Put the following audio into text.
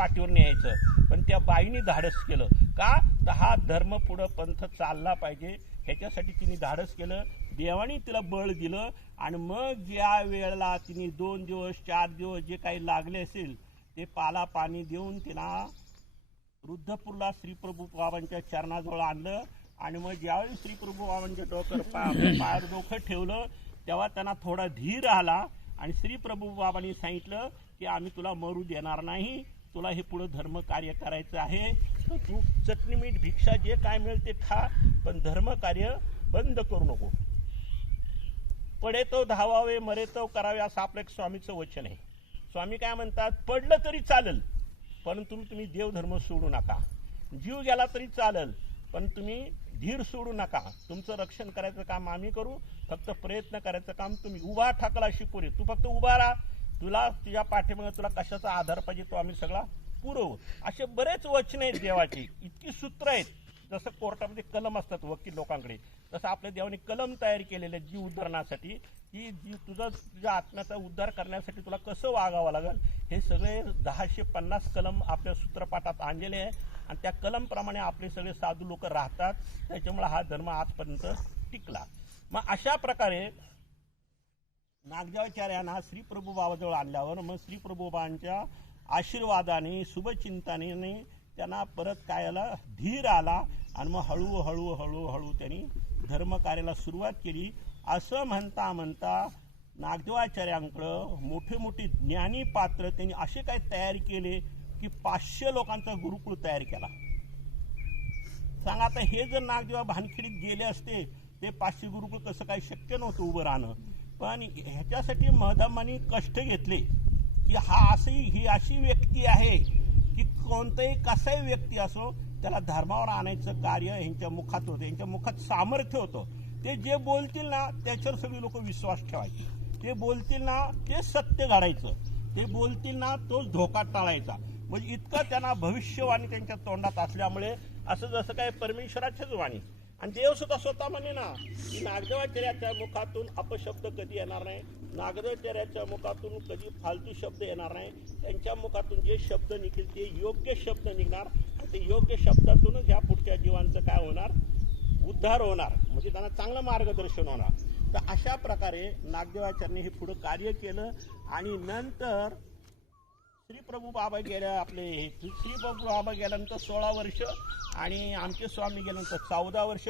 पाठीवर न्यायचं. पण त्या बाईने धाडस केलं. का? तर हा धर्म पुढं पंथ चालला पाहिजे. ह्याच्यासाठी तिने धाडस केलं. देवाने तिला बळ दिलं. आणि मग ज्या वेळेला तिने दोन दिवस चार दिवस जे काही लागले असेल ते पाला पाणी देऊन तिला वृद्धपूरला श्रीप्रभू बाबांच्या चरणाजवळ आणलं. आणि मग ज्यावेळी श्रीप्रभू बाबांच्या डोक्यावर पायावर डोकं ठेवलं तेव्हा त्यांना थोडा धीर आला. आणि श्रीप्रभू बाबांनी सांगितलं की आम्ही तुला मरू देणार नाही. तुला हे पुढं धर्म कार्य करायचं आहे तर तू चटणी मीठ भिक्षा जे काय मिळेल ते खा पण धर्म कार्य बंद करू नको. पडे तो धावावे मरे तो करावे असं आपलं एक स्वामीचं वचन आहे. स्वामी काय म्हणतात पडलं तरी चालेल पण तुम्ही तुम्ही देवधर्म सोडू नका. जीव गेला तरी चालेल पण तुम्ही धीर सोडू नका. तुमचं रक्षण करायचं काम आम्ही करू फक्त प्रयत्न करायचं काम तुम्ही उभा ठाकला शिपुरी तू फक्त उभा राहा. तुला तुझ्या पाठीमागे तुला कशाचा आधार पाहिजे तो आम्ही सगळा पुरवू. असे बरेच वचने आहेत देवाची. इतकी सूत्र आहेत. जसं कोर्टामध्ये कलम असतात वकील लोकांकडे. तसं आपल्या देवाने कलम तयार केलेले आहे जीव उद्धारणासाठी. की जी तुझा तुझ्या आत्म्याचा उद्धार करण्यासाठी तुला कसं वागावं लागेल? हे सगळे दहाशे पन्नास कलम आपल्या सूत्रपाठात आणलेले आहे. आणि त्या कलमप्रमाणे आपले सगळे साधू लोक राहतात. त्याच्यामुळे हा धर्म आजपर्यंत टिकला. मग अशा प्रकारे नागदेवाचार्यांना श्री प्रभू बाबाजवळ आणल्यावर मग श्री आशीर्वादाने शुभचिंतनेने त्यांना परत काय आला धीर आला आणि मग हळूहळू हळूहळू त्यांनी धर्मकार्याला सुरुवात केली. असं म्हणता म्हणता नागदेवाचार्यांकडं मोठे मोठे ज्ञानी पात्र त्यांनी असे काय तयार केले की पाचशे लोकांचा गुरुकुळ तयार केला. सांगा आता हे जर नागदेवा भानखिडीत गेले असते ते पाचशे गुरुकुळ कसं काही शक्य नव्हतं उभं राहणं. पण ह्याच्यासाठी महदामांनी कष्ट घेतले की हा अशी ही अशी व्यक्ती आहे की कोणताही कसाही व्यक्ती असो त्याला धर्मावर आणायचं कार्य ह्यांच्या मुखात होतं यांच्या मुखात सामर्थ्य होतं. ते जे बोलतील ना त्याच्यावर सगळी लोक विश्वास ठेवायचे. ते बोलतील ना ते सत्य घडायचं. ते बोलतील ना तोच धोका टाळायचा. म्हणजे इतकं त्यांना भविष्यवाणी त्यांच्या तोंडात असल्यामुळे असं जसं काय परमेश्वराच्याच वाणी. आणि देव सुद्धा स्वतः म्हणे ना की नागदेवाचार्याच्या मुखातून अपशब्द कधी येणार नाही? नागदेवाचार्याच्या मुखातून कधी फालतू शब्द येणार नाही? त्यांच्या मुखातून जे शब्द निघतील ते योग्य शब्द निघणार आणि ते योग्य शब्दातूनच ह्या पुढच्या जीवांचं काय होणार? उद्धार होणार. म्हणजे त्यांना चांगलं मार्गदर्शन होणार. तर अशा प्रकारे नागदेवाचार्यांनी हे पुढं कार्य केलं आणि नंतर श्री प्रभू बाबा गेल्या आपले श्री प्रभू बाबा गेल्यानंतर सोळा वर्ष आणि आमचे स्वामी गेल्यानंतर चौदा वर्ष.